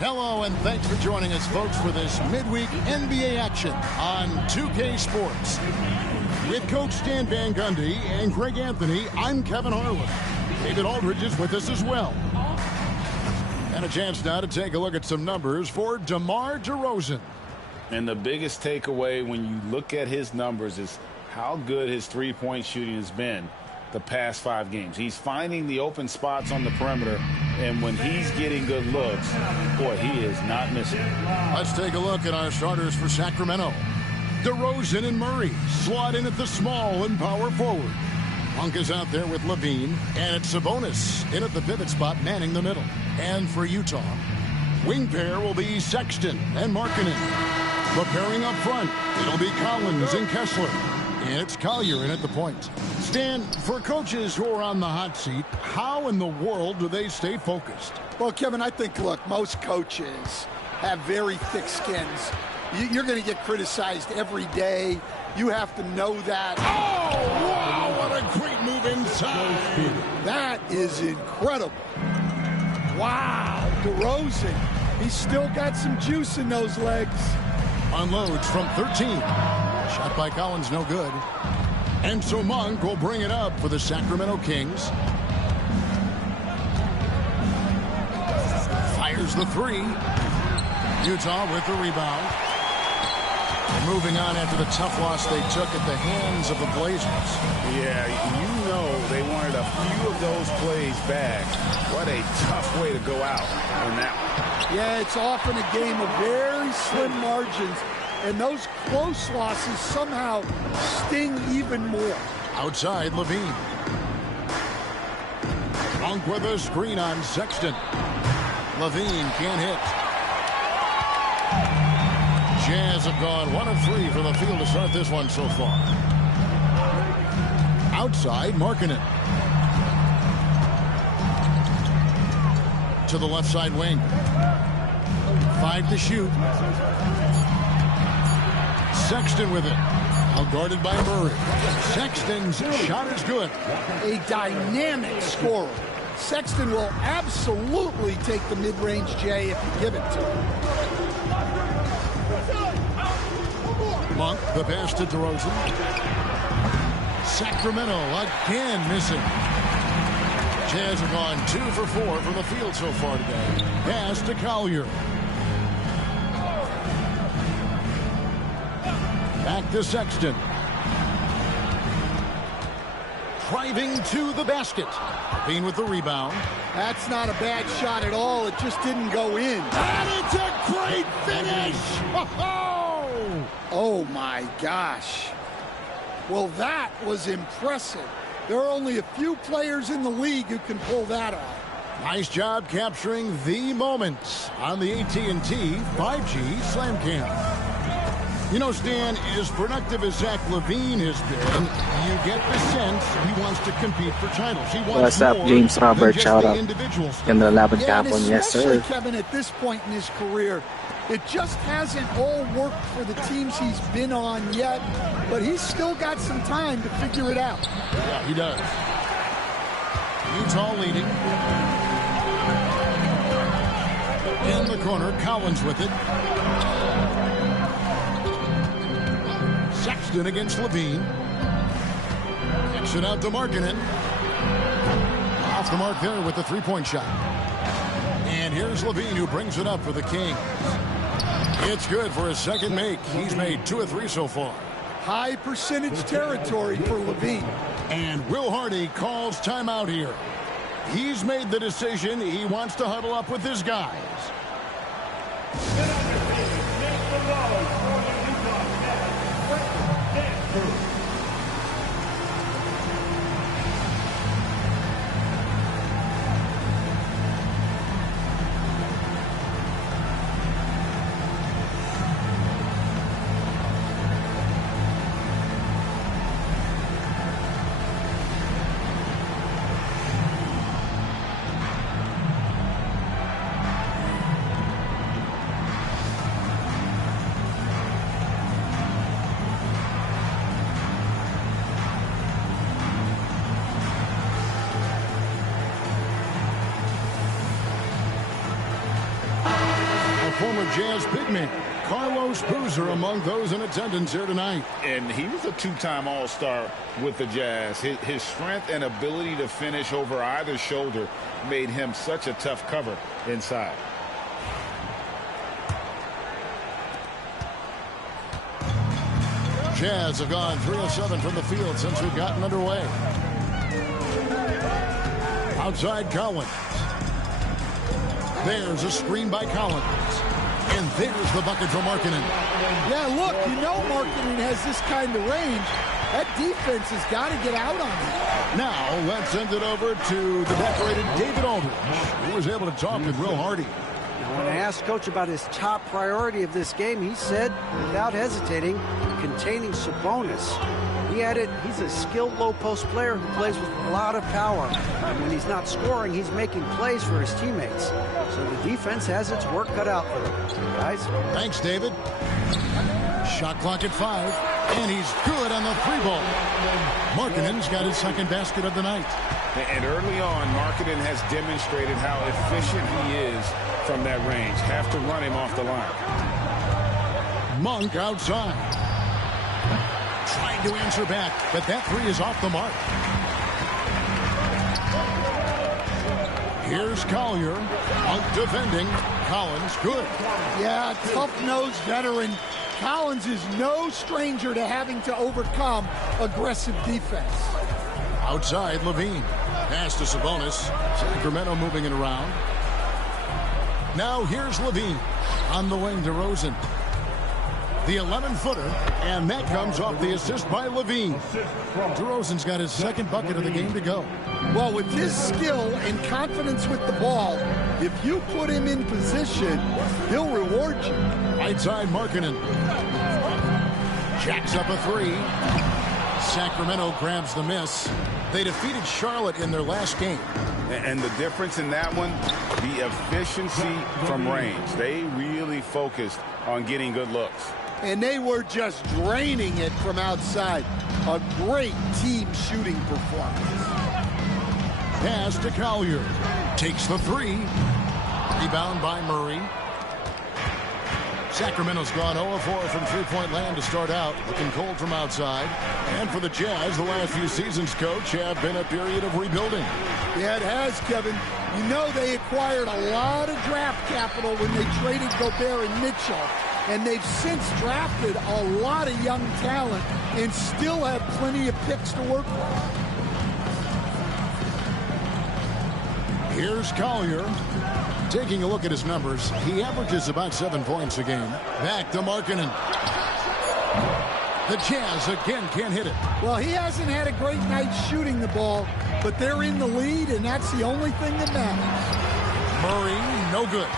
Hello, and thanks for joining us, folks, for this midweek NBA action on 2K Sports. With Coach Stan Van Gundy and Greg Anthony, I'm Kevin Harlan. David Aldridge is with us as well. And a chance now to take a look at some numbers for DeMar DeRozan. And the biggest takeaway when you look at his numbers is how good his three-point shooting has been the past 5 games. He's finding the open spots on the perimeter, and when he's getting good looks, boy, he is not missing. Let's take a look at our starters for Sacramento. DeRozan and Murray slot in at the small and power forward. Monk is out there with Levine, and it's Sabonis in at the pivot spot, manning the middle. And for Utah, wing pair will be Sexton and Markkanen. Preparing up front, it'll be Collins and Kessler. And it's Collier in at the point. Stan, for coaches who are on the hot seat, how in the world do they stay focused? Well, Kevin, I think, look, most coaches have very thick skins. You're going to get criticized every day. You have to know that. Oh, wow, what a great move inside. That is incredible. Wow, DeRozan, he's still got some juice in those legs. Unloads from 13. Shot by Collins, no good. And so Monk will bring it up for the Sacramento Kings. Fires the 3. Utah with the rebound. Moving on after the tough loss they took at the hands of the Blazers. Yeah, you know they wanted a few of those plays back. What a tough way to go out on that one. Yeah, it's often a game of very slim margins, and those close losses somehow sting even more. Outside, Levine. Monk with a screen on Sexton. Levine can't hit. Jazz have gone 1 of 3 for the field to start this one so far. Outside, Markkanen. To the left side wing. 5 to shoot. Sexton with it. Outguarded by Murray. Sexton's shot is good. A dynamic scorer. Sexton will absolutely take the mid-range J if you give it to him. Monk, the pass to DeRozan. Sacramento again missing. Jazz have gone 2 for 4 from the field so far today. Pass to Collier. Back to Sexton. Driving to the basket. Bean with the rebound. That's not a bad shot at all. It just didn't go in. And it's a great finish. Oh, my gosh. Well, that was impressive. There are only a few players in the league who can pull that off. Nice job capturing the moments on the AT&T 5G Slam Cam. You know, Stan, as productive as Zach LaVine has been, you get the sense he wants to compete for titles. He wants What's up, James Robert? Shout out. Ganda laban kahapon, yes sir. Kevin, at this point in his career, it just hasn't all worked for the teams he's been on yet, but he's still got some time to figure it out. Yeah, he does. Utah leading. In the corner, Collins with it. Sexton against Levine. Kicks it out to Markkanen. Off the mark there with the three-point shot. And here's Levine who brings it up for the Kings. It's good for his second make. He's made 2 of 3 so far. High percentage territory for Levine. And Will Hardy calls timeout here. He's made the decision. He wants to huddle up with his guys. former Jazz big man Carlos Boozer among those in attendance here tonight. And he was a two-time All-Star with the Jazz. His strength and ability to finish over either shoulder made him such a tough cover inside. Jazz have gone 3 of 7 from the field since we've gotten underway. Outside Collins. There's a screen by Collins. And there's the bucket for Markkanen. Yeah, look, you know Markkanen has this kind of range. That defense has got to get out on him. Now let's send it over to the decorated David Aldridge, who was able to talk with Will Hardy. When I asked Coach about his top priority of this game, he said, without hesitating, containing Sabonis. He added, he's a skilled low-post player who plays with a lot of power. And when he's not scoring, he's making plays for his teammates. So the defense has its work cut out for them. Guys? Thanks, David. Shot clock at 5, and he's good on the 3-ball. Markkanen's got his second basket of the night. And early on, Markkanen has demonstrated how efficient he is from that range. Have to run him off the line. Monk outside. Trying to answer back, but that 3 is off the mark. Here's Collier. Monk defending. Collins, good. Yeah, tough-nosed veteran. Collins is no stranger to having to overcome aggressive defense. Outside, Levine. Pass to Sabonis. Sacramento moving it around. Now here's Levine. On the wing to Rosen. The 11-footer, and that comes off the assist by Levine. DeRozan's got his second bucket of the game to go. Well, with his skill and confidence with the ball, if you put him in position, he'll reward you. Right side, Markkanen. Jacks up a 3. Sacramento grabs the miss. They defeated Charlotte in their last game. And the difference in that one, the efficiency from range. They really focused on getting good looks. And they were just draining it from outside. A great team shooting performance. Pass to Collier. Takes the 3. Rebound by Murray. Sacramento's gone 0-4 from three-point land to start out. Looking cold from outside. And for the Jazz, the last few seasons, Coach, have been a period of rebuilding. Yeah, it has, Kevin. You know they acquired a lot of draft capital when they traded Gobert and Mitchell. And they've since drafted a lot of young talent and still have plenty of picks to work with. Here's Collier. Taking a look at his numbers, he averages about 7 points a game. Back to Markkanen. The Jazz again can't hit it. Well, he hasn't had a great night shooting the ball, but they're in the lead, and that's the only thing that matters. Murray, no good.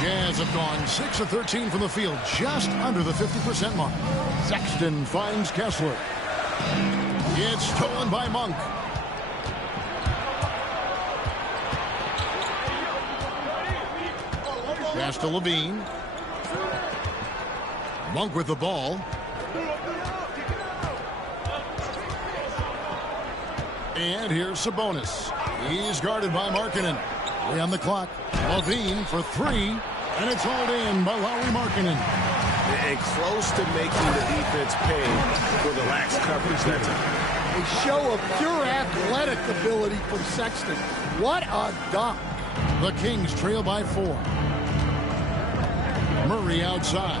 Jazz have gone 6 of 13 from the field, just under the 50% mark. Sexton finds Kessler. It's stolen by Monk. Pass to Levine. Monk with the ball. And here's Sabonis. He's guarded by Markkanen. 3 on the clock. Levine for 3. And it's hauled in by Lauri Markkanen. And close to making the defense pay for the lax coverage that time. A show of pure athletic ability from Sexton. What a dunk. The Kings trail by 4. Murray outside.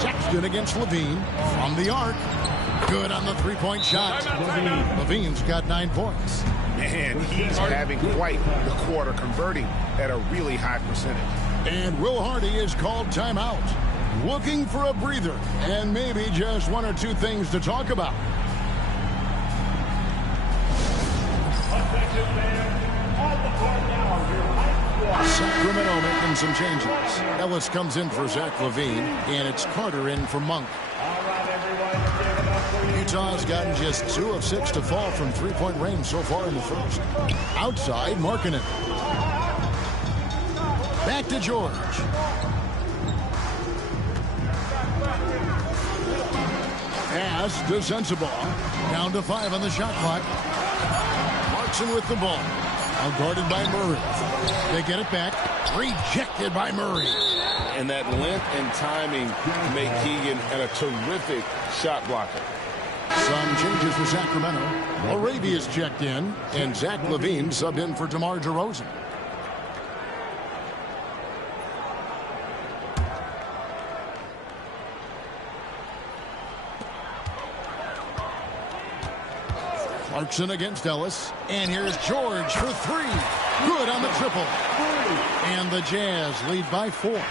Sexton against Levine from the arc. Good on the three-point shot. Levine's got 9 points. And he's having quite the quarter, converting at a really high percentage. And Will Hardy is called timeout. Looking for a breather and maybe just 1 or 2 things to talk about. Sacramento making some changes. Ellis comes in for Zach LaVine, and it's Carter in for Monk. Utah's gotten just 2 of 6 to fall from three-point range so far in the first. Outside, Markkanen. Back to George. Pass to Sensabaugh. Down to 5 on the shot clock. Clarkson with the ball. Now guarded by Murray. They get it back. Rejected by Murray. And that length and timing make Keegan a terrific shot blocker. Some changes for Sacramento. Arabia's checked in, and Zach LaVine subbed in for DeMar DeRozan. Clarkson against Ellis. And here's George for three. Good on the triple. And the Jazz lead by 4.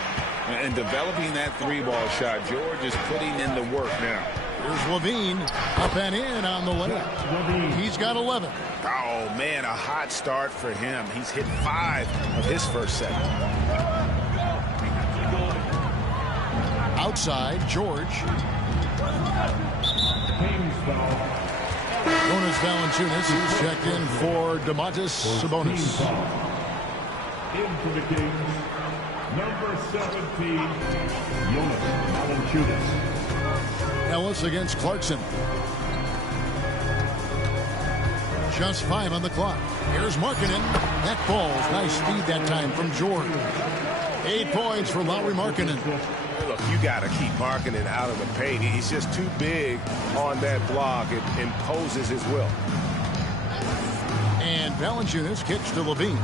And developing that three-ball shot, George is putting in the work now. Here's LaVine up and in on the layup. He's got 11. Oh, man, a hot start for him. He's hit 5 of his first set. Outside, George. Jonas Valanciunas, who's checked in for Domantas Sabonis. Into the Kings, number 17, Jonas Valanciunas. Ellis against Clarkson. Just 5 on the clock. Here's Markkanen. That ball's nice speed that time from George. 8 points for Lauri Markkanen. Look, you got to keep Markkanen out of the paint. He's just too big on that block. It imposes his will. And Valanciunas kicks to LaVine.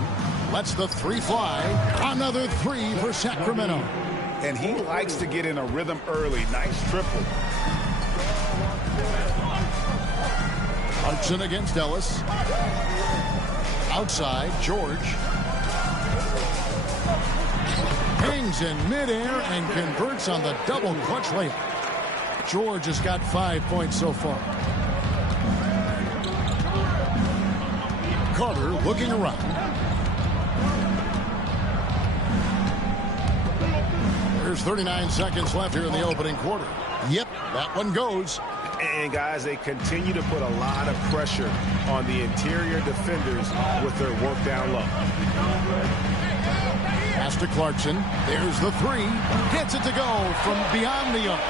Lets the three fly. Another 3 for Sacramento. And he likes to get in a rhythm early. Nice triple. Clarkson against Ellis. Outside, George. Hangs in midair and converts on the double clutch layup. George has got 5 points so far. Carter looking around. There's 39 seconds left here in the opening quarter. Yep, that one goes. And, guys, they continue to put a lot of pressure on the interior defenders with their work down low. Pass to Clarkson. There's the 3. Gets it to go from beyond the arc.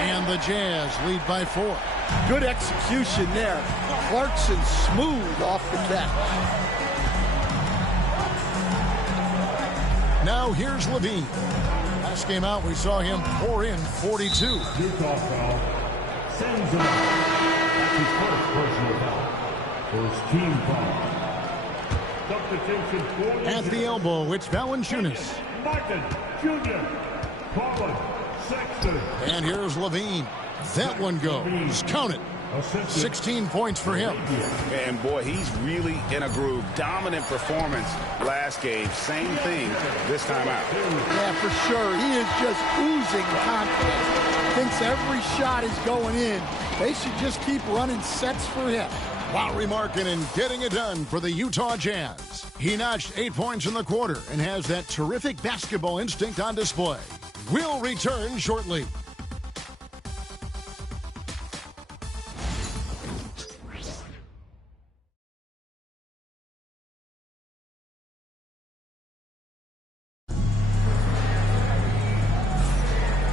And the Jazz lead by 4. Good execution there. Clarkson smooth off the catch. Now here's LaVine. Last game out, we saw him pour in 42. Utah foul. Sends him out. That's his first personal foul. First team foul. Substitution 46. At the elbow, it's Valanciunas. Martin, Jr., Collins, Sexton. And here's LaVine. That one goes. Count it. 16 points for him. And, boy, he's really in a groove. Dominant performance last game. Same thing this time out. Yeah, for sure. He is just oozing confidence. Thinks every shot is going in. They should just keep running sets for him. Lauri Markkanen getting it done for the Utah Jazz. He notched 8 points in the quarter and has that terrific basketball instinct on display. We'll return shortly.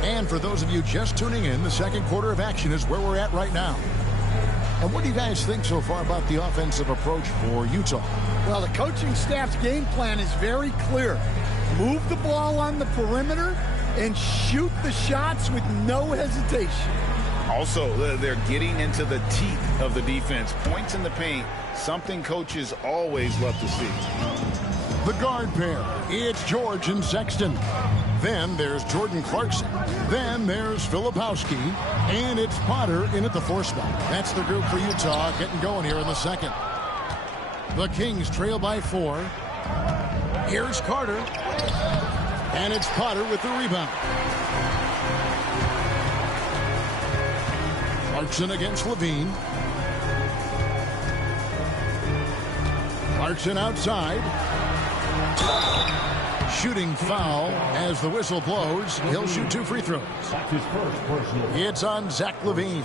And for those of you just tuning in, the second quarter of action is where we're at right now. And what do you guys think so far about the offensive approach for Utah? Well, the coaching staff's game plan is very clear. Move the ball on the perimeter and shoot the shots with no hesitation. Also, they're getting into the teeth of the defense. Points in the paint, something coaches always love to see. The guard pair, it's George and Sexton. Then there's Jordan Clarkson. Then there's Filipowski. And it's Potter in at the 4 spot. That's the group for Utah getting going here in the second. The Kings trail by 4. Here's Carter. And it's Potter with the rebound. Clarkson against LaVine. Clarkson outside. Shooting foul as the whistle blows. He'll shoot 2 free throws. That's his first personal. It's on Zach LaVine.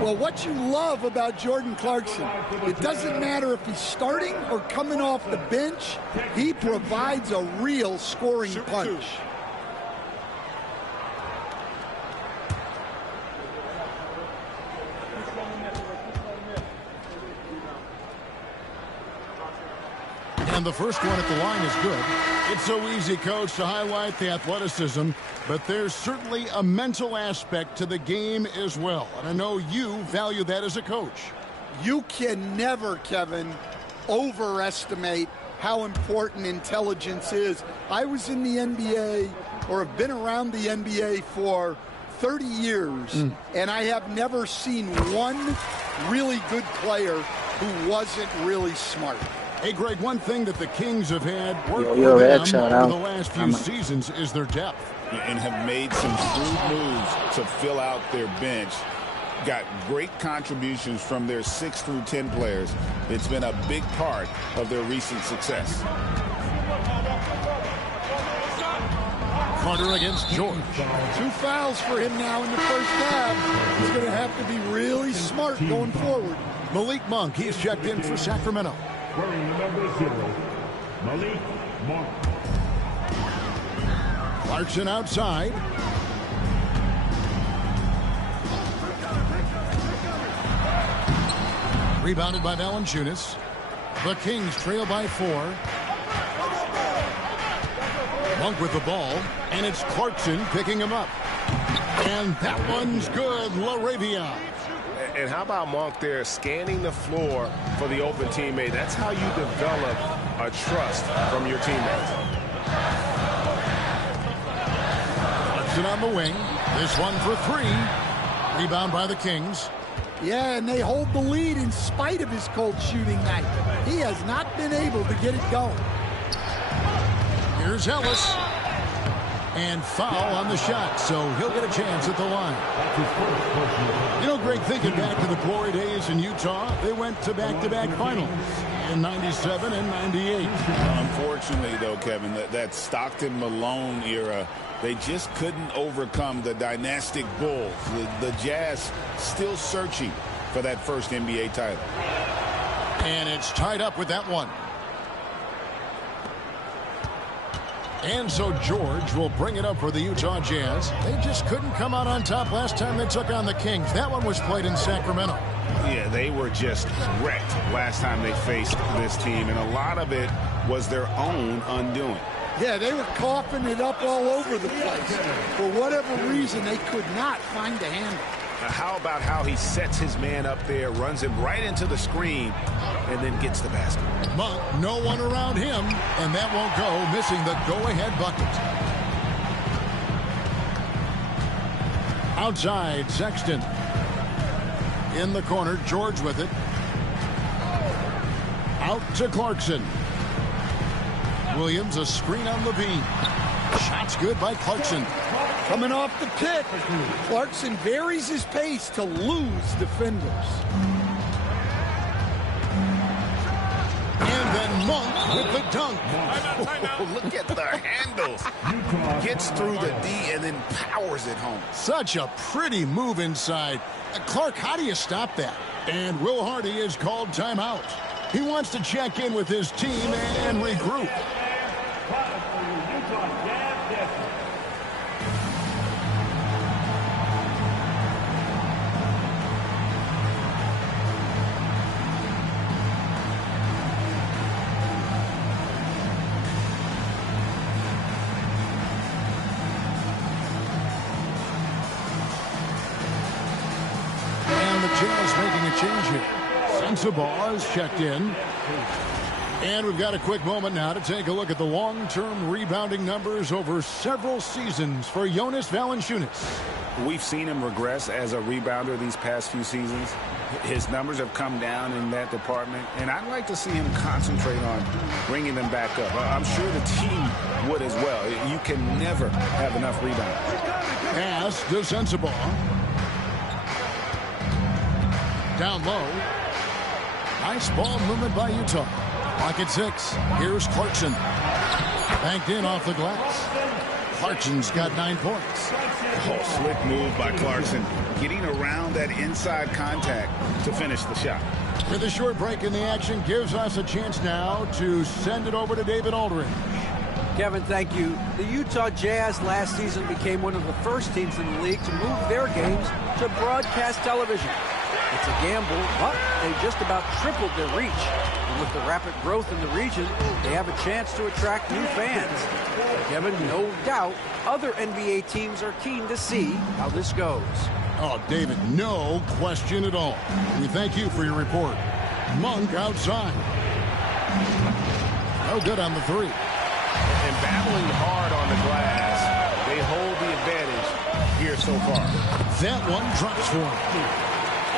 Well, what you love about Jordan Clarkson, it doesn't matter if he's starting or coming off the bench, he provides a real scoring punch. And the first one at the line is good. It's so easy, Coach, to highlight the athleticism, but there's certainly a mental aspect to the game as well. And I know you value that as a coach. You can never, Kevin, overestimate how important intelligence is. I was in the NBA, or have been around the NBA for 30 years, and I have never seen one really good player who wasn't really smart. Hey, Greg, one thing that the Kings have had work for them over the last few seasons is their depth. And have made some shrewd moves to fill out their bench. Got great contributions from their 6 through 10 players. It's been a big part of their recent success. Carter against George. 2 fouls for him now in the first half. He's going to have to be really smart going forward. Malik Monk, he's checked in for Sacramento. Wearing number 0, Malik Monk. Clarkson outside. Rebounded by Valanciunas. The Kings trail by 4. Monk with the ball, and it's Clarkson picking him up. And that one's good, LaRavia. And how about Monk there scanning the floor for the open teammate? That's how you develop a trust from your teammates. Clarkson on the wing. This one for 3. Rebound by the Kings. Yeah, and they hold the lead in spite of his cold shooting night. He has not been able to get it going. Here's Ellis. And foul on the shot, so he'll get a chance at the line. You know, Greg, thinking back to the glory days in Utah, they went to back-to-back finals in 97 and 98. Unfortunately, though, Kevin, that Stockton-Malone era, they just couldn't overcome the dynastic Bulls. The Jazz still searching for that first NBA title. And it's tied up with that one. And so George will bring it up for the Utah Jazz. They just couldn't come out on top last time they took on the Kings. That one was played in Sacramento. Yeah, they were just wrecked last time they faced this team, and a lot of it was their own undoing. Yeah, they were coughing it up all over the place. For whatever reason, they could not find a handle. How about how he sets his man up there, runs him right into the screen, and then gets the basket? Monk, no one around him, and that won't go, missing the go-ahead bucket. Outside, Sexton. In the corner, George with it. Out to Clarkson. Williams, a screen on Levine. Shot's good by Clarkson. Coming off the pick, Clarkson varies his pace to lose defenders. And then Monk with the dunk. Look at the handles. Gets through the D and then powers it home. Such a pretty move inside. Clark, how do you stop that? And Will Hardy is called timeout. He wants to check in with his team and regroup. Jazz making a change here. Sensabaugh is checked in. And we've got a quick moment now to take a look at the long-term rebounding numbers over several seasons for Jonas Valanciunas. We've seen him regress as a rebounder these past few seasons. His numbers have come down in that department, and I'd like to see him concentrate on bringing them back up. I'm sure the team would as well. You can never have enough rebounds. Pass to Sensabaugh. Down low. Nice ball movement by Utah. Pocket 6. Here's Clarkson. Banked in off the glass. Clarkson's got 9 points. Oh, slick move by Clarkson. Getting around that inside contact to finish the shot. With a short break in the action, gives us a chance now to send it over to David Aldridge. Kevin, thank you. The Utah Jazz last season became one of the first teams in the league to move their games to broadcast television. It's a gamble, but they just about tripled their reach. And with the rapid growth in the region, they have a chance to attract new fans. Kevin, no doubt, other NBA teams are keen to see how this goes. Oh, David, no question at all. We thank you for your report. Monk outside. No good on the three. And battling hard on the glass, they hold the advantage here so far. That one drops for him.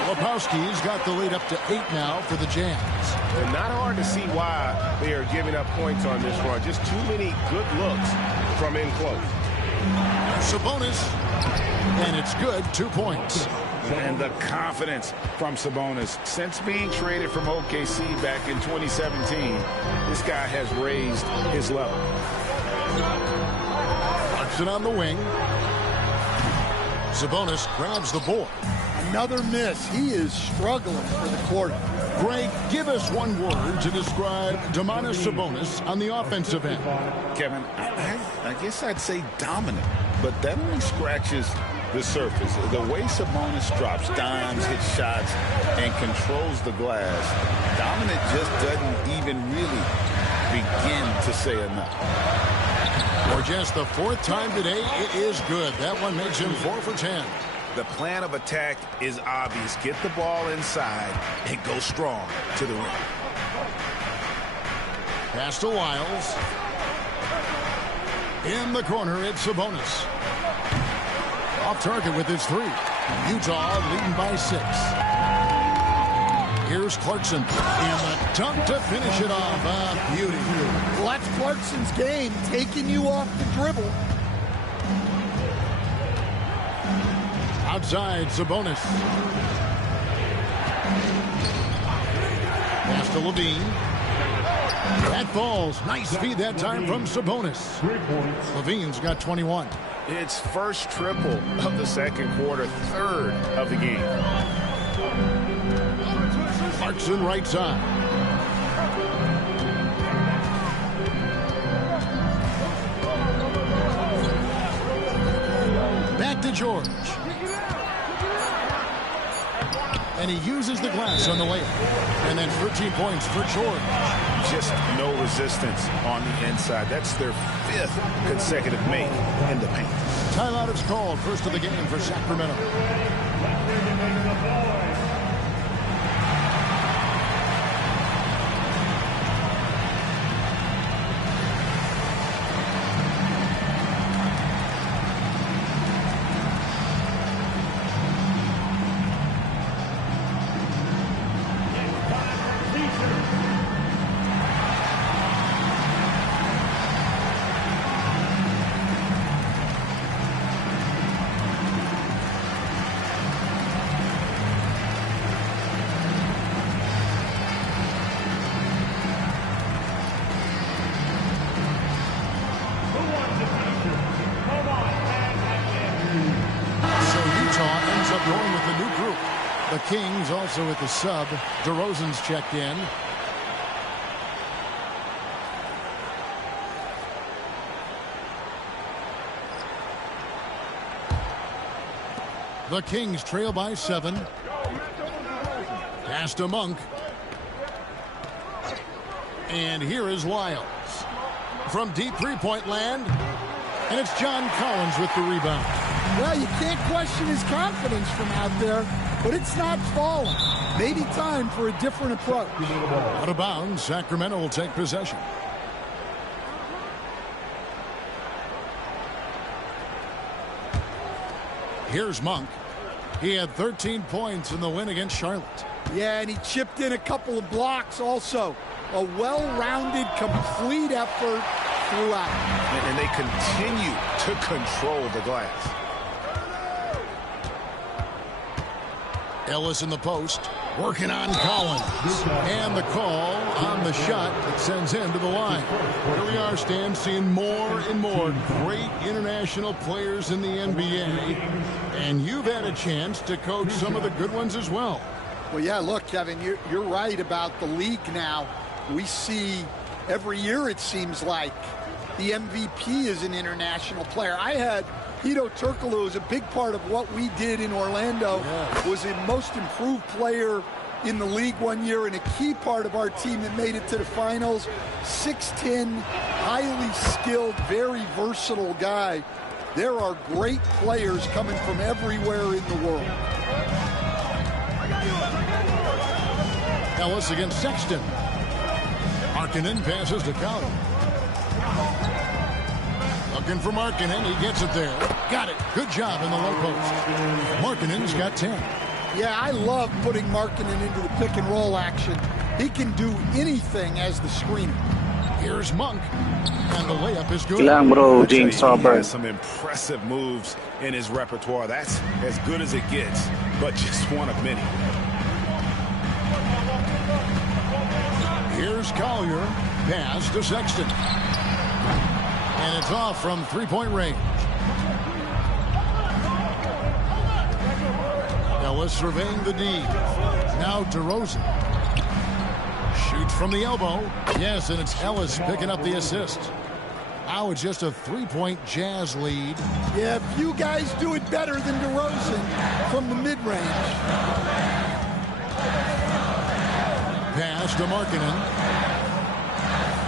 Lepowski's got the lead up to 8 now for the Jazz. And not hard to see why they are giving up points on this run. Just too many good looks from in close. Sabonis, and it's good, 2 points. And the confidence from Sabonis. Since being traded from OKC back in 2017, this guy has raised his level. Clarkson on the wing. Sabonis grabs the board. Another miss. He is struggling for the quarter. Greg, give us one word to describe Domantas Sabonis on the offensive end. Kevin, I guess I'd say dominant, but that only scratches the surface. The way Sabonis drops dimes, hits shots, and controls the glass, dominant just doesn't even really begin to say enough. For just the 4th time today, it is good. That one makes him 4 for 10. The plan of attack is obvious. Get the ball inside and go strong to the rim. Pass to Wiles. In the corner, it's Sabonis. Off target with his 3. Utah leading by 6. Here's Clarkson. And the dunk to finish it off. Beauty. Well, that's Clarkson's game, taking you off the dribble. Outside, Sabonis. Pass to Levine. That falls. Nice feed that time from Sabonis. Levine's got 21. It's first triple of the second quarter, 3rd of the game. Clarkson right side. Back to George. And he uses the glass on the layup. And then 13 points for George. Just no resistance on the inside. That's their 5th consecutive make in the paint. Timeout is called. First of the game for Sacramento. The Kings also at the sub. DeRozan's checked in. The Kings trail by 7. Pass to Monk. And here is Wiles. From deep three-point land. And it's John Collins with the rebound. Well, you can't question his confidence from out there, but it's not falling. Maybe time for a different approach. Out of bounds, Sacramento will take possession. Here's Monk. He had 13 points in the win against Charlotte. Yeah, and he chipped in a couple of blocks also. A well-rounded, complete effort throughout. And they continue to control the glass. Ellis in the post, working on Collins. And the call on the shot that sends him to the line. Here we are, Stan, seeing more and more great international players in the NBA. And you've had a chance to coach some of the good ones as well. Well, yeah, look, Kevin, you're right about the league now. We see every year, it seems like, the MVP is an international player. I had Hedo Turkoglu is a big part of what we did in Orlando. Was the most improved player in the league one year and a key part of our team that made it to the finals. 6'10", highly skilled, very versatile guy. There are great players coming from everywhere in the world. Ellis against Sexton. Markkanen passes to Collins. Looking for Markkanen. He gets it there. Got it. Good job in the low post. Markkanen's got 10. Yeah, I love putting Markkanen into the pick and roll action. He can do anything as the screener. Here's Monk. And the layup is good. Ilang bro, He James Robert. has some impressive moves in his repertoire. That's as good as it gets, but just one of many. Here's Collier. Pass to Sexton. And it's off from three-point range. Ellis surveying the D. Now DeRozan. Shoots from the elbow. Yes, and it's Ellis picking up the assist. Now it's just a three-point Jazz lead. Yeah, few guys do it better than DeRozan from the mid-range. Pass to Markkanen.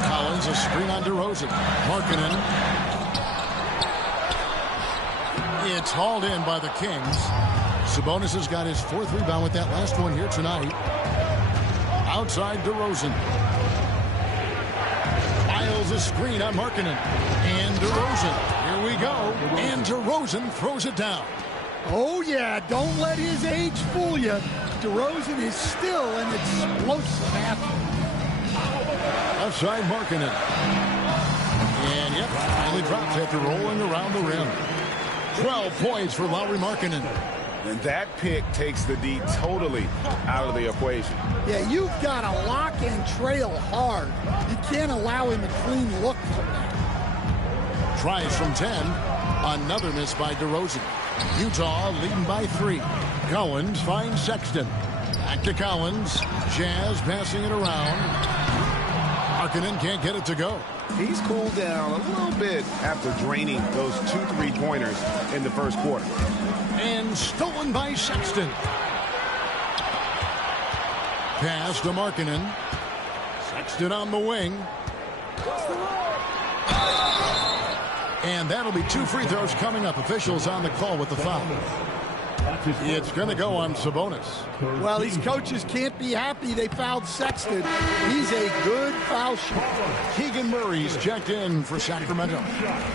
Collins a screen on DeRozan. Markkanen. It's hauled in by the Kings. Sabonis has got his fourth rebound with that last one here tonight. Outside DeRozan. Miles a screen on Markkanen. And DeRozan. Here we go. And DeRozan throws it down. Oh, yeah, don't let his age fool you. DeRozan is still an explosive athlete. Outside Markkanen. And yep, finally drops after rolling around the rim. 12 points for Lauri Markkanen. And that pick takes the D totally out of the equation. Yeah, you've got to lock and trail hard. You can't allow him a clean look from that. Tries from 10. Another miss by DeRozan. Utah leading by 3. Collins finds Sexton. Back to Collins. Jazz passing it around. Markkanen can't get it to go. He's cooled down a little bit after draining those 2 3-pointers in the first quarter. And stolen by Sexton. Pass to Markkanen. Sexton on the wing. And that'll be 2 free throws coming up. Officials on the call with the foul. It's going to go on Sabonis. Well, these coaches can't be happy they fouled Sexton. He's a good foul shooter. Keegan Murray's checked in for Sacramento.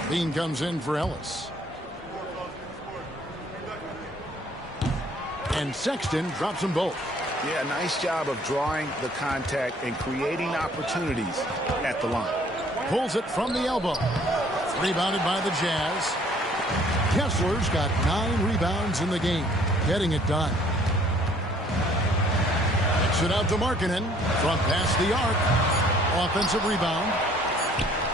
Bean comes in for Ellis. And Sexton drops them both. Yeah, nice job of drawing the contact and creating opportunities at the line. Pulls it from the elbow. Rebounded by the Jazz. Kessler's got 9 rebounds in the game. Getting it done. Kicks it out to Markkanen. From past the arc. Offensive rebound.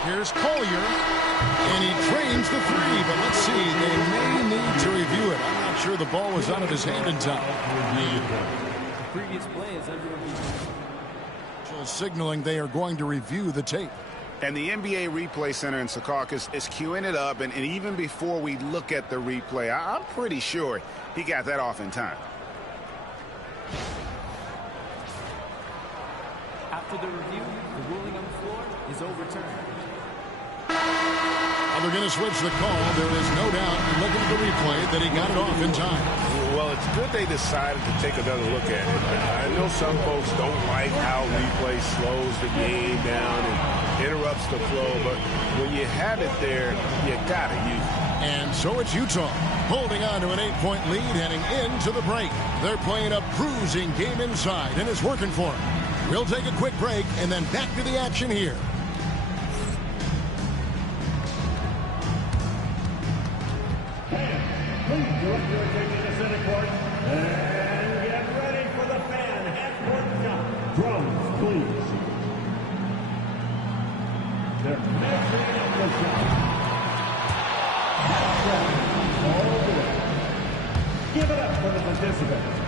Here's Collier. And he trains the 3. But let's see. They may need to review it. I'm not sure the ball was out of his hand in time. The previous play is under review. Signaling they are going to review the tape. And the NBA Replay Center in Secaucus is queuing it up. And even before we look at the replay, I'm pretty sure he got that off in time. After the review, the ruling on the floor is overturned. They're going to switch the call. There is no doubt, looking at the replay, that he got it off in time. Well, it's good they decided to take another look at it. I know some folks don't like how replay slows the game down and interrupts the flow, but when you have it there, you got to use it. And so it's Utah holding on to an 8-point lead heading into the break. They're playing a bruising game inside, and it's working for them. We'll take a quick break and then back to the action here. Please direct your attention to center court and get ready for the fan half-court shot. Drums, please. They're measuring up the shot. All the way. Give it up for the participants.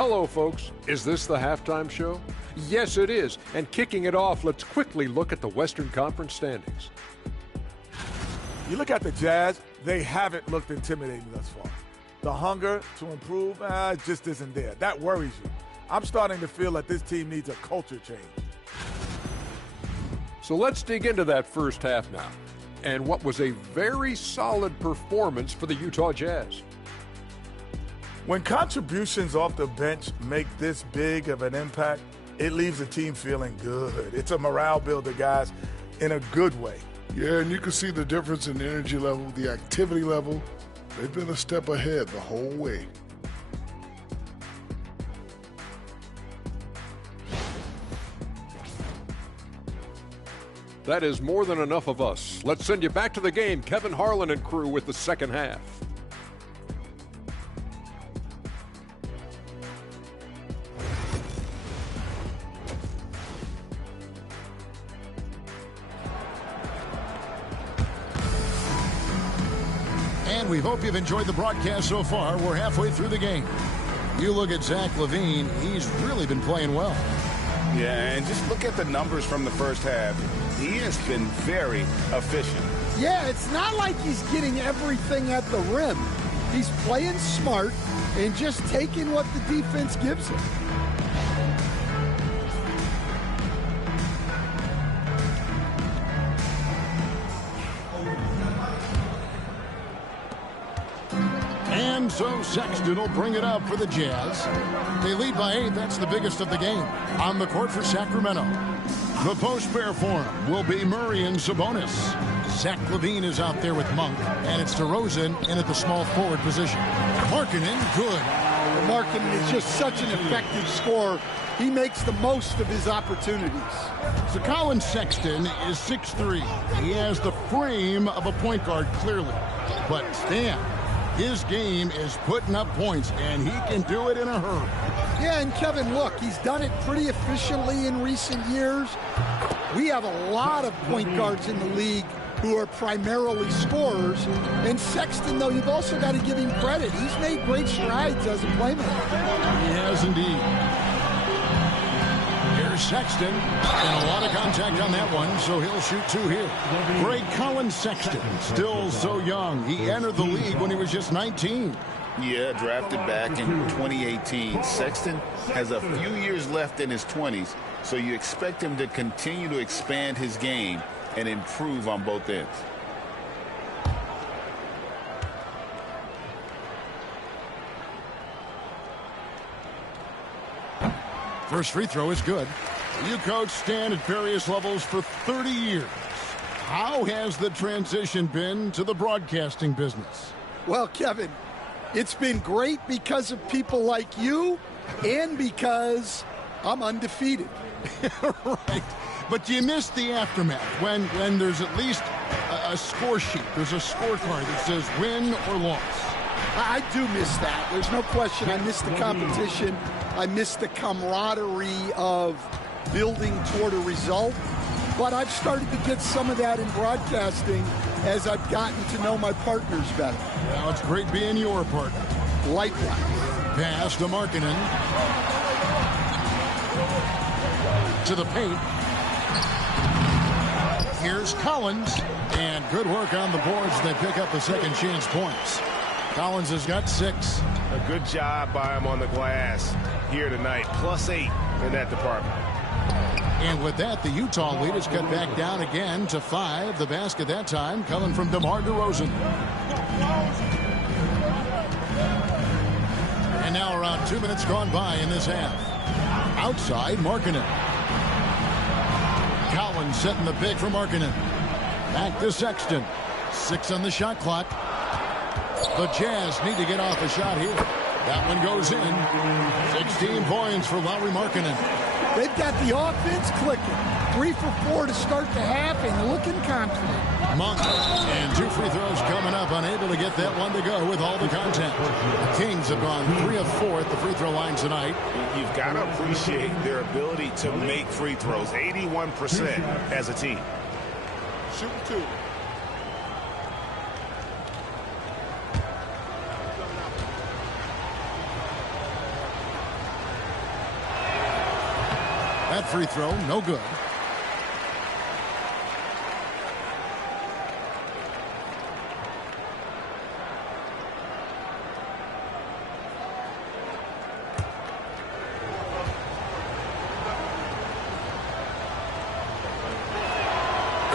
Hello, folks. Is this the halftime show? Yes, it is. And kicking it off, let's quickly look at the Western Conference standings. You look at the Jazz, they haven't looked intimidating thus far. The hunger to improve just isn't there. That worries you. I'm starting to feel that this team needs a culture change. So let's dig into that first half now, and what was a very solid performance for the Utah Jazz. When contributions off the bench make this big of an impact, it leaves the team feeling good. It's a morale builder, guys, in a good way. Yeah, and you can see the difference in the energy level, the activity level. They've been a step ahead the whole way. That is more than enough of us. Let's send you back to the game, Kevin Harlan and crew with the second half. And we hope you've enjoyed the broadcast so far. We're halfway through the game. You look at Zach LaVine, he's really been playing well. Yeah, and just look at the numbers from the first half. He has been very efficient. Yeah, it's not like he's getting everything at the rim. He's playing smart and just taking what the defense gives him. And so Sexton will bring it up for the Jazz. They lead by 8. That's the biggest of the game. On the court for Sacramento, the post pair for him will be Murray and Sabonis. Zach LaVine is out there with Monk, and it's DeRozan in at the small forward position. Markkanen, good. Markkanen is just such an effective scorer. He makes the most of his opportunities. So Colin Sexton is 6'3". He has the frame of a point guard, clearly. But Stan, his game is putting up points, and he can do it in a hurry. Yeah, and Kevin, look, he's done it pretty efficiently in recent years. We have a lot of point guards in the league who are primarily scorers. And Sexton, though, you've also got to give him credit. He's made great strides as a playmaker. He has indeed. Here's Sexton, and a lot of contact on that one, so he'll shoot 2 here. Great Colin Sexton, still so young. He entered the league when he was just 19. Yeah, drafted back in 2018. Sexton has a few years left in his 20s, so you expect him to continue to expand his game and improve on both ends. First free throw is good. You coached Stan at various levels for 30 years. How has the transition been to the broadcasting business? Well, Kevin, it's been great because of people like you and because I'm undefeated. Right. But you miss the aftermath when there's at least a score sheet. There's a scorecard that says win or loss. I do miss that. There's no question. I miss the competition. I miss the camaraderie of building toward a result. But I've started to get some of that in broadcasting as I've gotten to know my partners better. Well, it's great being your partner. Likewise. Pass to Markkanen. To the paint. Here's Collins. And good work on the boards. They pick up the second chance points. Collins has got 6. A good job by him on the glass here tonight. +8 in that department. And with that, the Utah lead is cut back down again to 5. The basket that time coming from DeMar DeRozan. And now around 2 minutes gone by in this half. Outside, Markkanen. Collins setting the pick for Markkanen. Back to Sexton. 6 on the shot clock. The Jazz need to get off a shot here. That one goes in. 16 points for Lauri Markkanen. They've got the offense clicking. 3 for 4 to start the half and looking confident. Monk and 2 free throws coming up, unable to get that one to go with all the contact. The Kings have gone 3 of 4 at the free throw line tonight. You've got to appreciate their ability to make free throws. 81% as a team. Shooting 2. That free throw, no good.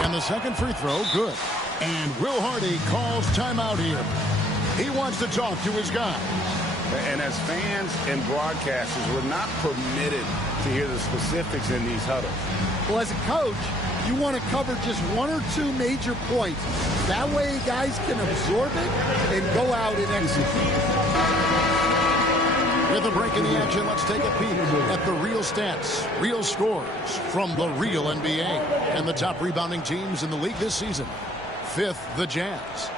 And the second free throw, good. And Will Hardy calls timeout here. He wants to talk to his guy. And as fans and broadcasters, we're not permitted to hear the specifics in these huddles. Well, as a coach, you want to cover just one or two major points. That way guys can absorb it and go out and execute. With a break in the action, let's take a peek at the real stats, real scores from the real NBA. And the top rebounding teams in the league this season. 5th, the Jazz.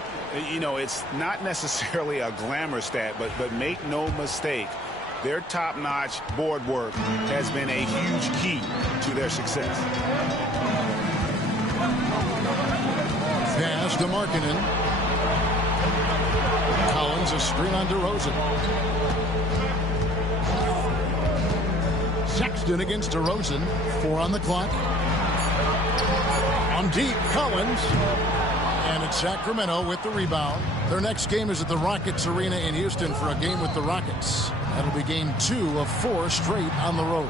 You know, it's not necessarily a glamour stat, but make no mistake, their top-notch board work has been a huge key to their success. Pass to Markkanen. Collins a screen on DeRozan. Sexton against DeRozan. 4 on the clock. On deep, Collins. And it's Sacramento with the rebound. Their next game is at the Rockets Arena in Houston for a game with the Rockets. That'll be game 2 of 4 straight on the road.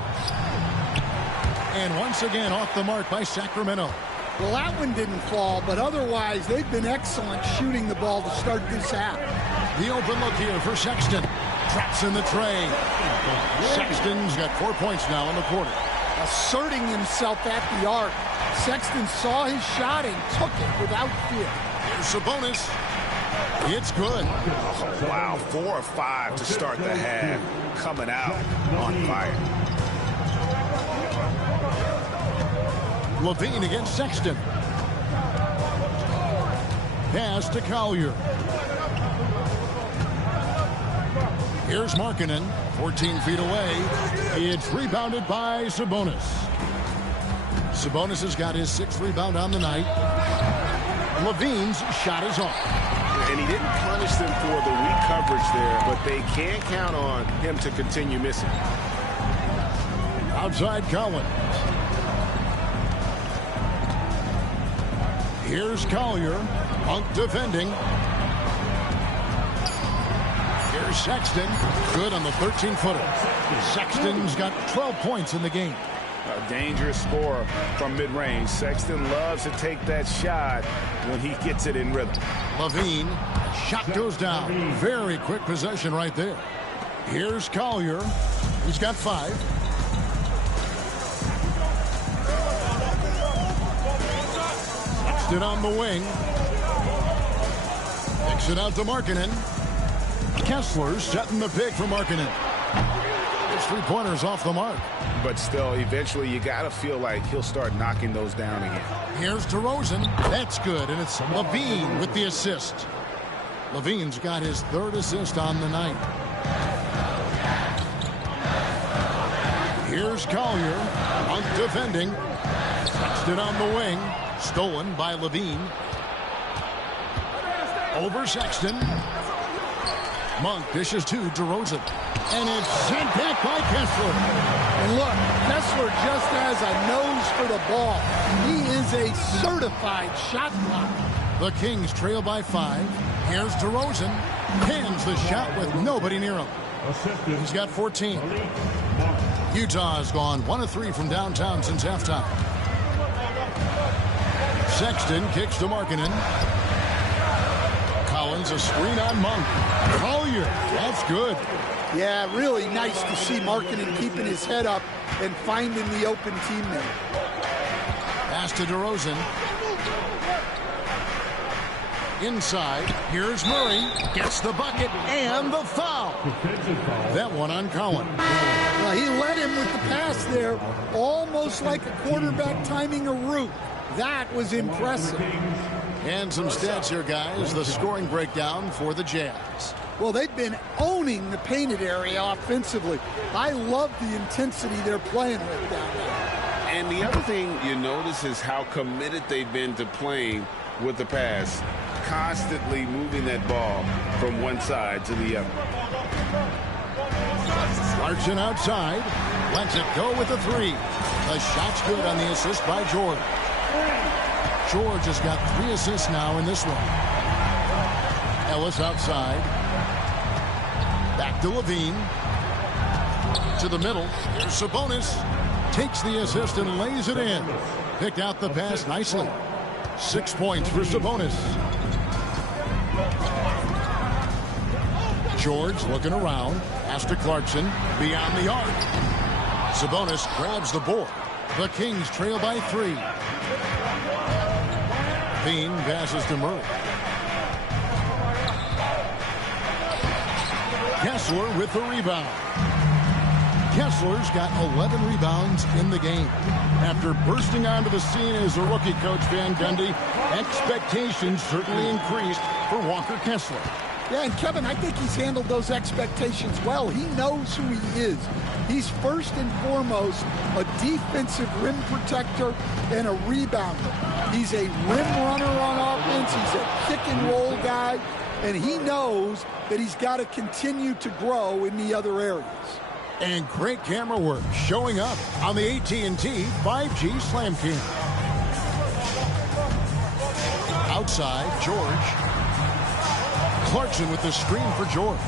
And once again off the mark by Sacramento. Well, that one didn't fall, but otherwise they've been excellent shooting the ball to start this half. The open look here for Sexton. Traps in the tray. Sexton's got 4 points now in the quarter. Asserting himself at the arc. Sexton saw his shot and took it without fear. Here's Sabonis. It's good. Oh, wow, 4 of 5 to start the half. Coming out on fire. Levine against Sexton. Pass to Collier. Here's Markkanen, 14 feet away. It's rebounded by Sabonis. Sabonis has got his 6th rebound on the night. Levine's shot is off. And he didn't punish them for the weak coverage there, but they can't count on him to continue missing. Outside Collins. Here's Collier. Monk defending. Here's Sexton. Good on the 13-footer. Sexton's got 12 points in the game. A dangerous scorer from mid-range. Sexton loves to take that shot when he gets it in rhythm. Levine. Shot goes down. Very quick possession right there. Here's Collier. He's got 5. Sexton on the wing. Kicks it out to Markkanen. Kessler's setting the pick for Markkanen. His 3-pointers off the mark. But still, eventually, you got to feel like he'll start knocking those down again. Here's DeRozan. That's good, and it's Levine with the assist. Levine's got his 3rd assist on the night. Here's Collier. Monk defending. Sexton on the wing. Stolen by Levine. Over Sexton. Monk dishes to DeRozan. And it's sent back by Kessler. And look, Kessler just has a nose for the ball. He is a certified shot blocker. The Kings trail by 5. Here's DeRozan. Pins the shot with nobody near him. He's got 14. Utah's gone 1 of 3 from downtown since halftime. Sexton kicks to Markkanen. Collins a screen on Monk. Collier, that's good. Yeah, really nice to see Markkanen keeping his head up and finding the open teammate. Pass to DeRozan. Inside, here's Murray. Gets the bucket and the foul. That one on Cowan. Well, he led him with the pass there, almost like a quarterback timing a route. That was impressive. And some stats here, guys. The scoring breakdown for the Jazz. Well, they've been owning the painted area offensively. I love the intensity they're playing with down there. And the other thing you notice is how committed they've been to playing with the pass, constantly moving that ball from one side to the other. Clarkson outside. Lets it go with the three. The shot's good on the assist by George. George has got 3 assists now in this one. Ellis outside. Back to Levine. To the middle. Here's Sabonis. Takes the assist and lays it in. Picked out the pass nicely. 6 points for Sabonis. George looking around. Pass to Clarkson. Beyond the arc. Sabonis grabs the board. The Kings trail by 3. Bean passes to Murray. Kessler with the rebound. Kessler's got 11 rebounds in the game. After bursting onto the scene as a rookie, Coach Van Gundy, expectations certainly increased for Walker Kessler. Yeah, and Kevin, I think he's handled those expectations well. He knows who he is. He's first and foremost a defensive rim protector and a rebounder. He's a rim runner on offense. He's a kick and roll guy. And he knows that he's got to continue to grow in the other areas. And great camera work showing up on the AT&T 5G Slam Cam. Outside, George. Clarkson with the screen for George.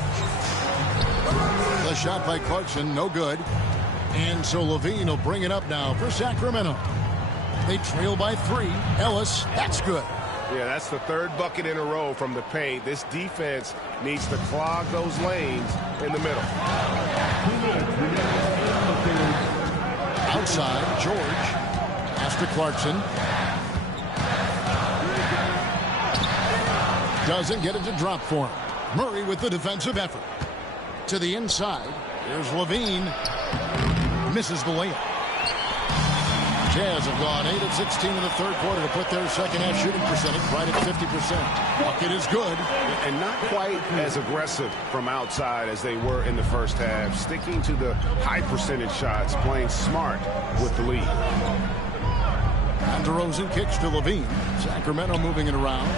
The shot by Clarkson, no good. And so Levine will bring it up now for Sacramento. They trail by 3. Ellis, that's good. Yeah, that's the 3rd bucket in a row from the paint. This defense needs to clog those lanes in the middle. Outside, George. Pass to Clarkson. Doesn't get it to drop for him. Murray with the defensive effort. To the inside. Here's Levine. Misses the layup. Jazz have gone 8 of 16 in the 3rd quarter to put their second-half shooting percentage right at 50%. Bucket is good. And not quite as aggressive from outside as they were in the first half. Sticking to the high percentage shots, playing smart with the lead. And DeRozan kicks to Levine. Sacramento moving it around.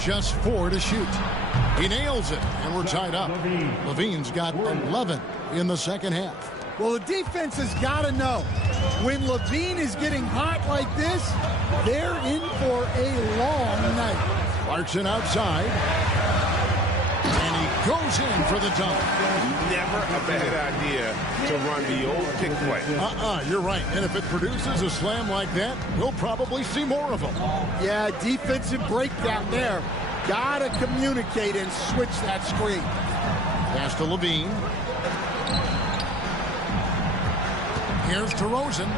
Just 4 to shoot. He nails it, and we're tied up. Levine's got 11 in the second half. Well, the defense has got to know, when Levine is getting hot like this, they're in for a long night. Clarkson outside. And he goes in for the dunk. Never a bad idea to run the old pick play. You're right. And if it produces a slam like that, we'll probably see more of them. Yeah, defensive breakdown there. Gotta communicate and switch that screen. Pass to Levine. Here's DeRozan.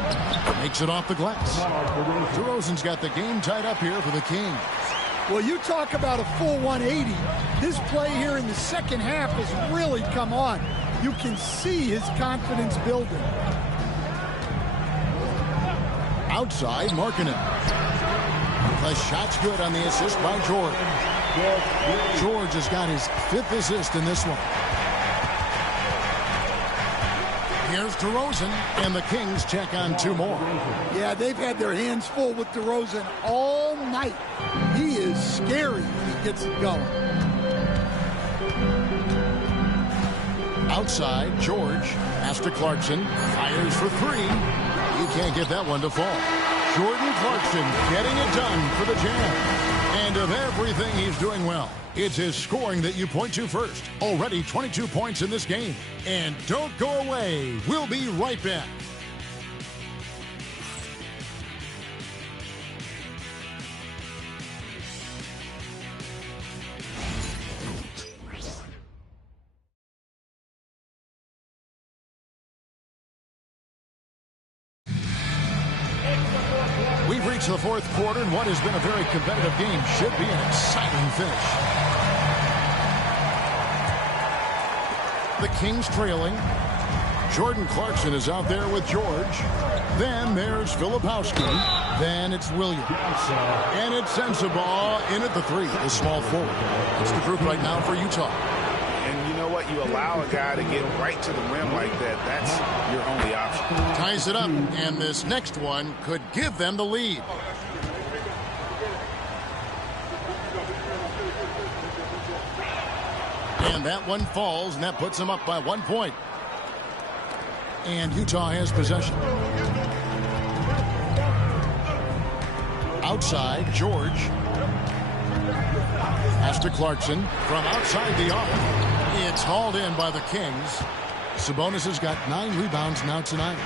Makes it off the glass. DeRozan's got the game tied up here for the Kings. Well, you talk about a full 180. His play here in the second half has really come on. You can see his confidence building. Outside, Markkanen. The shot's good on the assist by George. George has got his 5th assist in this one. Here's DeRozan, and the Kings check on 2 more. Yeah, they've had their hands full with DeRozan all night. He is scary when he gets it going. Outside, George. Pass to Clarkson. Fires for 3. He can't get that one to fall. Jordan Clarkson getting it done for the Jazz. And of everything he's doing well, it's his scoring that you point to first. Already 22 points in this game. And don't go away. We'll be right back. We've reached the 4th quarter, and what has been a very competitive game should be an exciting finish. The Kings trailing. Jordan Clarkson is out there with George. Then there's Filipowski. Then it's Williams. And it's Sensabaugh in at the 3, the small forward. It's the group right now for Utah. And you know what? You allow a guy to get right to the rim like that. That's your only option. Ties it up, and this next one could give them the lead. And that one falls, and that puts them up by 1 point. And Utah has possession. Outside, George. Pass to Clarkson from outside the arc. It's hauled in by the Kings. Sabonis has got 9 rebounds now tonight.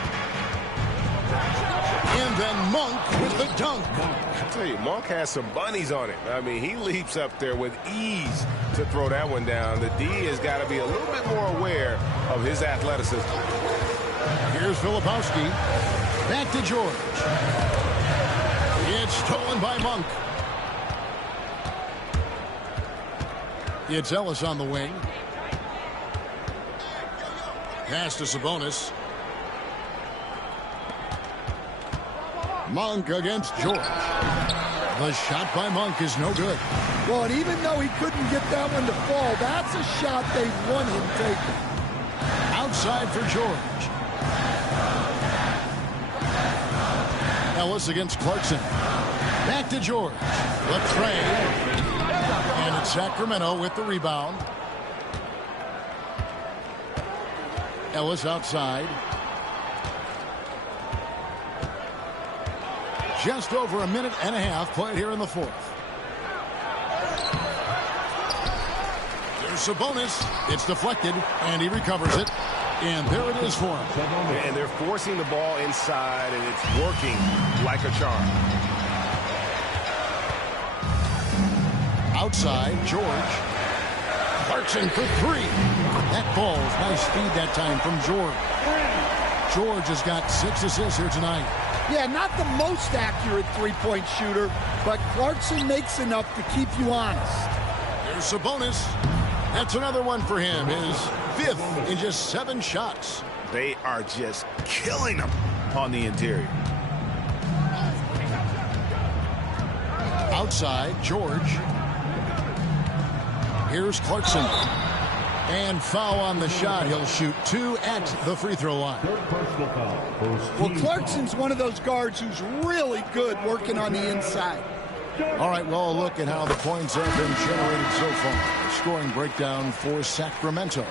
And then Monk with the dunk. I tell you, Monk has some bunnies on it. I mean, he leaps up there with ease to throw that one down. The D has got to be a little bit more aware of his athleticism. Here's Filipowski. Back to George. It's stolen by Monk. It's Ellis on the wing. Pass to Sabonis. Monk against George. The shot by Monk is no good. Well, and even though he couldn't get that one to fall, that's a shot they want him taking. Outside for George. Ellis against Clarkson. Back to George. The trade. And it's Sacramento with the rebound. Ellis outside. Just over a minute and a half played here in the fourth. There's Sabonis. It's deflected, and he recovers it. And there it is for him. And they're forcing the ball inside, and it's working like a charm. Outside, George. Clarkson for 3. That falls. Nice speed that time from George. George has got 6 assists here tonight. Yeah, not the most accurate three-point shooter, but Clarkson makes enough to keep you honest. There's Sabonis. That's another one for him. His 5th in just 7 shots. They are just killing him on the interior. Outside, George. Here's Clarkson. And foul on the shot. He'll shoot 2 at the free throw line. Well, Clarkson's one of those guards who's really good working on the inside. All right, well, a look at how the points have been generated so far. Scoring breakdown for Sacramento.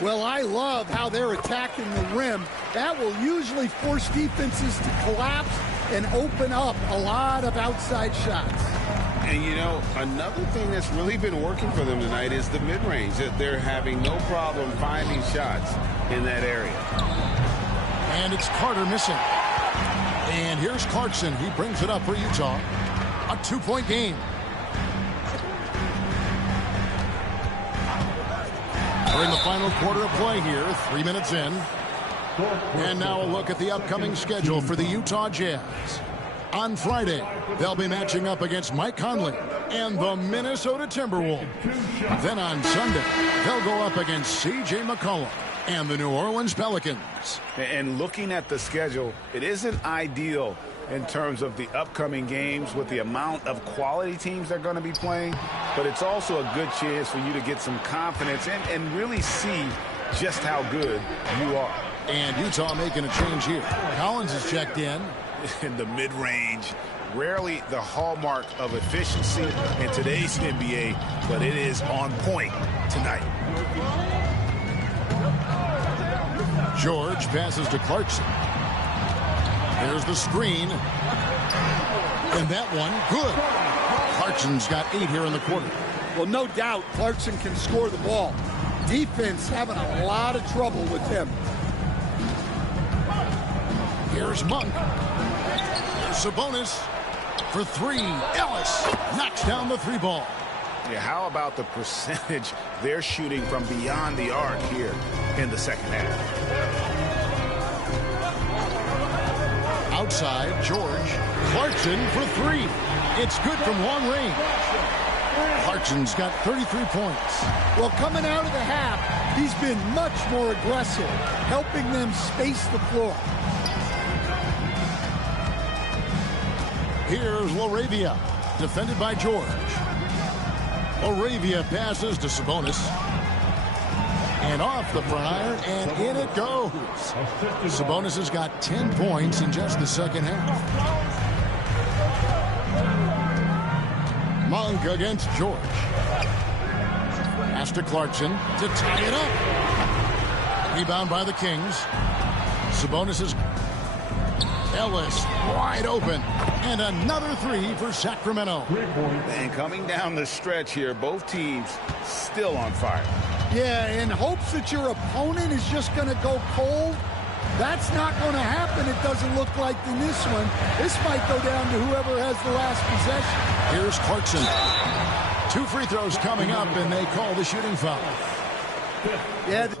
Well, I love how they're attacking the rim. That will usually force defenses to collapse and open up a lot of outside shots. And, you know, another thing that's really been working for them tonight is the mid-range. That they're having no problem finding shots in that area. And it's Carter missing. And here's Clarkson. He brings it up for Utah. A 2-point game. We're in the final quarter of play here. 3 minutes in. And now a look at the upcoming schedule for the Utah Jazz. On Friday, they'll be matching up against Mike Conley and the Minnesota Timberwolves. Then on Sunday, they'll go up against C.J. McCollum and the New Orleans Pelicans. And looking at the schedule, it isn't ideal in terms of the upcoming games with the amount of quality teams they're going to be playing, but it's also a good chance for you to get some confidence and really see just how good you are. And Utah making a change here. Collins is checked in. In the mid-range, rarely the hallmark of efficiency in today's NBA, but it is on point tonight. George passes to Clarkson. There's the screen. And that one, good. Clarkson's got 8 here in the quarter. Well, no doubt Clarkson can score the ball. Defense having a lot of trouble with him. Here's Monk. There's Sabonis for 3. Ellis knocks down the 3 ball. Yeah, how about the percentage they're shooting from beyond the arc here in the second half? Outside, George. Clarkson for 3. It's good from long range. Clarkson's got 33 points. Well, coming out of the half, he's been much more aggressive, helping them space the floor. Here's Laravia, defended by George. Laravia passes to Sabonis. And off the front iron, and in it goes. Sabonis has got 10 points in just the second half. Monk against George. Pass to Clarkson to tie it up. Rebound by the Kings. Sabonis is Ellis wide open. And another three for Sacramento. And coming down the stretch here, both teams still on fire. Yeah, in hopes that your opponent is just going to go cold. That's not going to happen, it doesn't look like, in this one. This might go down to whoever has the last possession. Here's Clarkson. 2 free throws coming up, and they call the shooting foul. Yeah.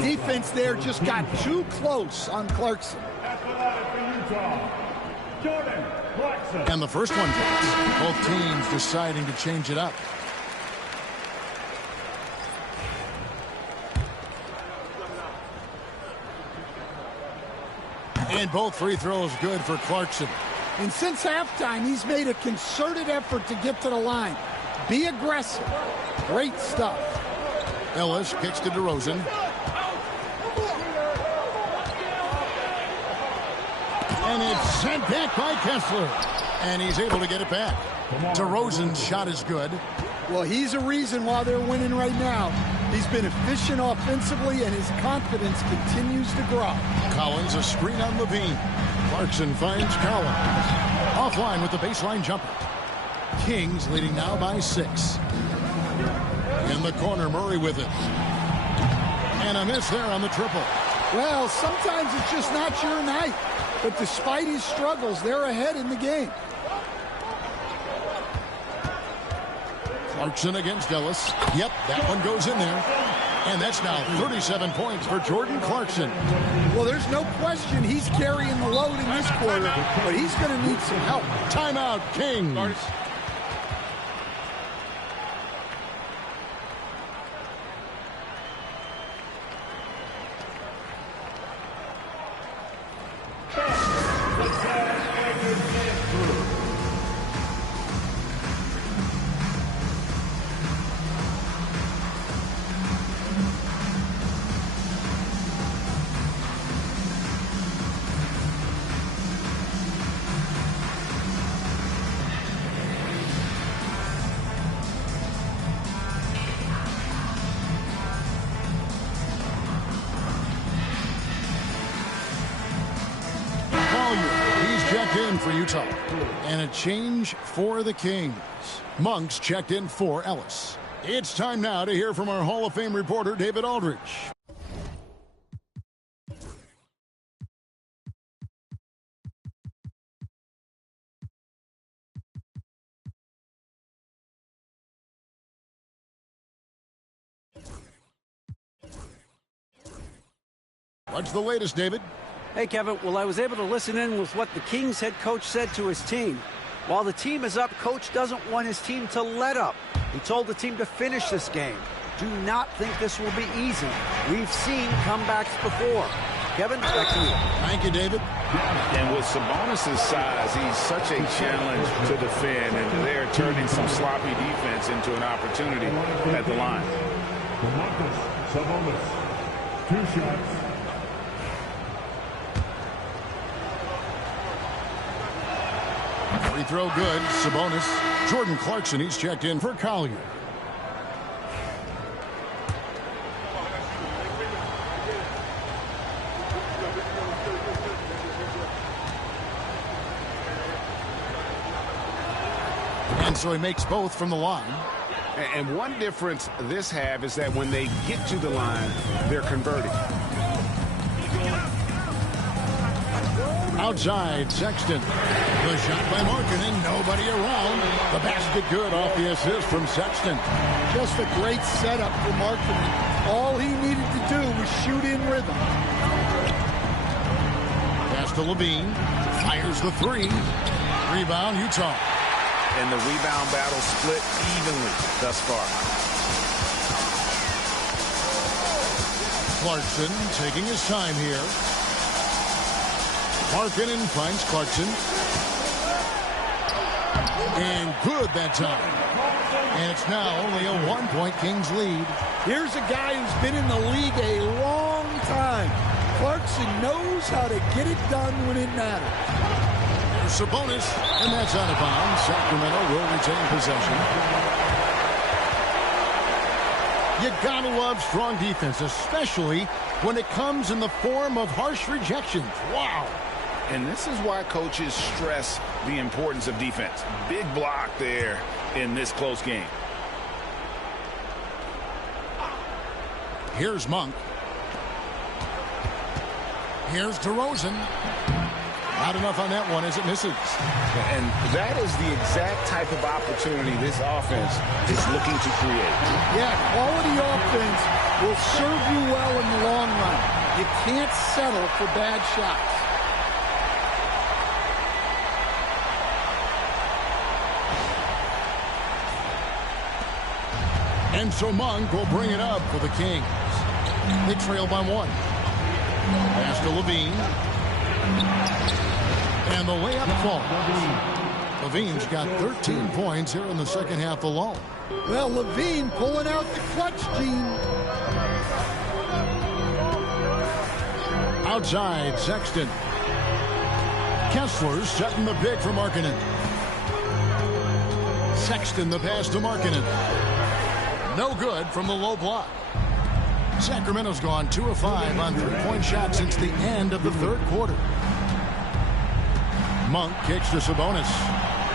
Defense there just got too close on Clarkson. And the first one drops. Both teams deciding to change it up. And both free throws good for Clarkson. And since halftime, he's made a concerted effort to get to the line. Be aggressive. Great stuff. Ellis kicks to DeRozan. And it's sent back by Kessler. And he's able to get it back. DeRozan's shot is good. Well, he's a reason why they're winning right now. He's been efficient offensively, and his confidence continues to grow. Collins, a screen on Levine. Clarkson finds Collins. Offline with the baseline jumper. Kings leading now by 6. In the corner, Murray with it. And a miss there on the triple. Well, sometimes it's just not your night. But despite his struggles, they're ahead in the game. Clarkson against Ellis. Yep, that one goes in there. And that's now 37 points for Jordan Clarkson. Well, there's no question he's carrying the load in this quarter, but he's going to need some help. Timeout, Kings. For Utah. And a change for the Kings. Monks checked in for Ellis. It's time now to hear from our Hall of Fame reporter, David Aldridge. What's the latest, David? Hey, Kevin. Well, I was able to listen in with what the Kings head coach said to his team. While the team is up, coach doesn't want his team to let up. He told the team to finish this game. Do not think this will be easy. We've seen comebacks before. Kevin, back to you. Thank you, David. And with Sabonis' size, he's such a challenge to defend, and they're turning some sloppy defense into an opportunity at the line. Sabonis, 2 shots. Free throw good. Sabonis. Jordan Clarkson, he's checked in for Collier. And so he makes both from the line. And one difference this half is that when they get to the line, they're converting. Outside, Sexton. The shot by Markkanen. Nobody around. The basket good off the assist from Sexton. Just a great setup for Markkanen. All he needed to do was shoot in rhythm. Pass to Levine. Fires the three. Rebound, Utah. And the rebound battle split evenly thus far. Clarkson taking his time here. Markkanen finds Clarkson. And good that time. And it's now only a 1-point Kings lead. Here's a guy who's been in the league a long time. Clarkson knows how to get it done when it matters. There's Sabonis, and that's out of bounds. Sacramento will retain possession. You gotta love strong defense, especially when it comes in the form of harsh rejections. Wow. And this is why coaches stress the importance of defense. Big block there in this close game. Here's Monk. Here's DeRozan. Not enough on that one as it misses. And that is the exact type of opportunity this offense is looking to create. Yeah, quality offense will serve you well in the long run. You can't settle for bad shots. And so Monk will bring it up for the Kings. They trail by one. Pass to Levine. And the layup falls. Levine's got 13 points here in the second half alone. Well, Levine pulling out the clutch gene. Outside, Sexton. Kessler's setting the pick for Markkanen. Sexton the pass to Markkanen. No good from the low block. Sacramento's gone 2 of 5 on three-point shots since the end of the third quarter. Monk kicks to Sabonis.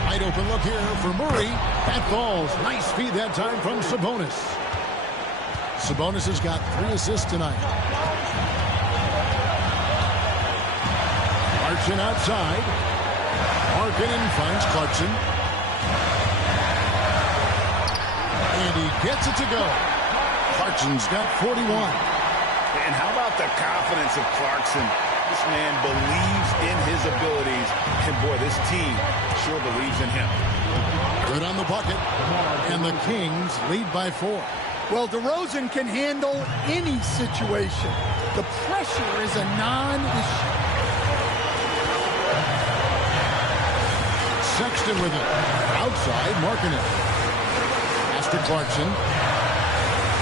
Wide open look here for Murray. That falls. Nice feed that time from Sabonis. Sabonis has got 3 assists tonight. Clarkson outside. Markkanen finds Clarkson. And he gets it to go. Clarkson's got 41. And how about the confidence of Clarkson? This man believes in his abilities. And boy, this team sure believes in him. Good on the bucket. And the Kings lead by 4. Well, DeRozan can handle any situation. The pressure is a non-issue. Sexton with it. Outside, Markkanen. Pass to Clarkson.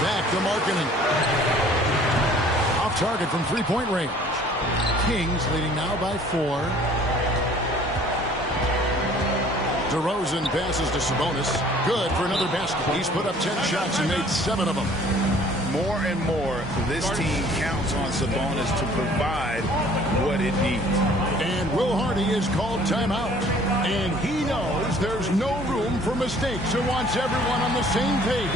Back to Markkanen. Off target from three-point range. Kings leading now by 4. DeRozan passes to Sabonis. Good for another basket. He's put up 10 shots and made 7 of them. More and more, this team counts on Sabonis to provide what it needs. And Will Hardy is called timeout. And he knows there's no room for mistakes and wants everyone on the same page.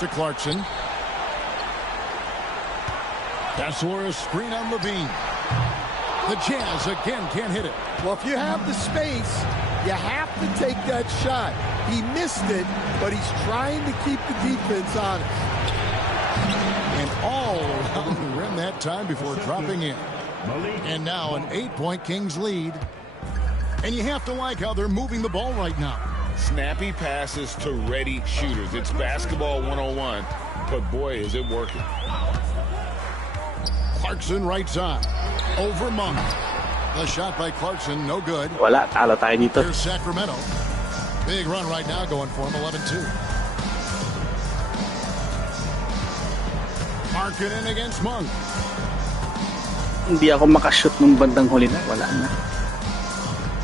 To Clarkson. Kessler, a screen on Levine. The Jazz again can't hit it. Well, if you have the space, you have to take that shot. He missed it, but he's trying to keep the defense honest. And all around the rim that time before dropping in. And now an 8-point Kings lead. And you have to like how they're moving the ball right now. Snappy passes to ready shooters. It's basketball 101, but boy, is it working. Clarkson right side. Over Monk. The shot by Clarkson, no good. Wala, talo tayo dito. Here's Sacramento. Big run right now going for him, 11-2. Markkanen against Monk. Hindi ako makashoot nung bandang huli na. Wala na.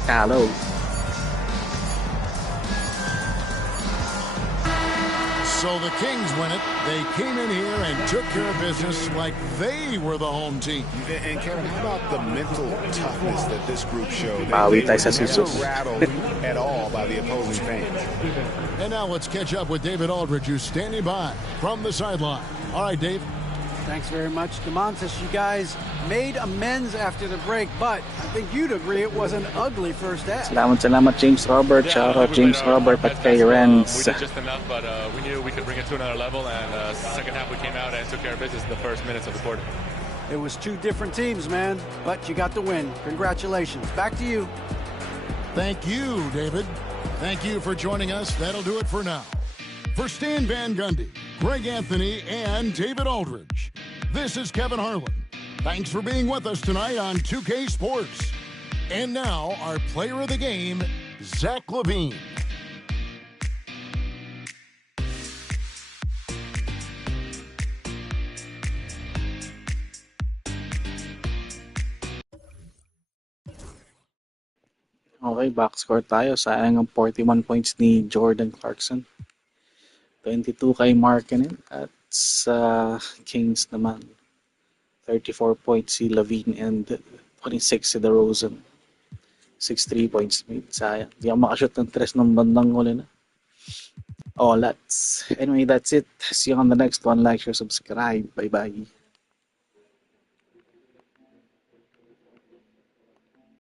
Shallow. So the Kings win it. They came in here and took care of business like they were the home team. And Kevin, how about the mental toughness that this group showed? Bawi tayo sa They were susos. never rattled at all by the opposing fans. And now let's catch up with David Aldridge, who's standing by from the sideline. All right, Dave. Thanks very much, Demontis. You guys made amends after the break, but I think you'd agree it was an ugly first half. Salamat, James Robert. Shout out James Robert at kay Renz. We did just enough, but we knew we could bring it to another level, and second half we came out and took care of business in the first minutes of the quarter. It was two different teams, man, but you got the win. Congratulations. Back to you. Thank you, David. Thank you for joining us. That'll do it for now. For Stan Van Gundy, Greg Anthony, and David Aldridge, this is Kevin Harlan. Thanks for being with us tonight on 2K Sports. And now, our player of the game, Zach LaVine. Okay, box score tayo. Sayang ang 41 points ni Jordan Clarkson. 22 kay Markkanen. At sa Kings naman, 34 points si LaVine and 26 si DeRozan. 6 3 points made. Sayang. Hindi ako makashoot ng 3 ng bandang huli na. Oh, that's. Anyway, that's it. See you on the next one. Like, share, subscribe. Bye-bye.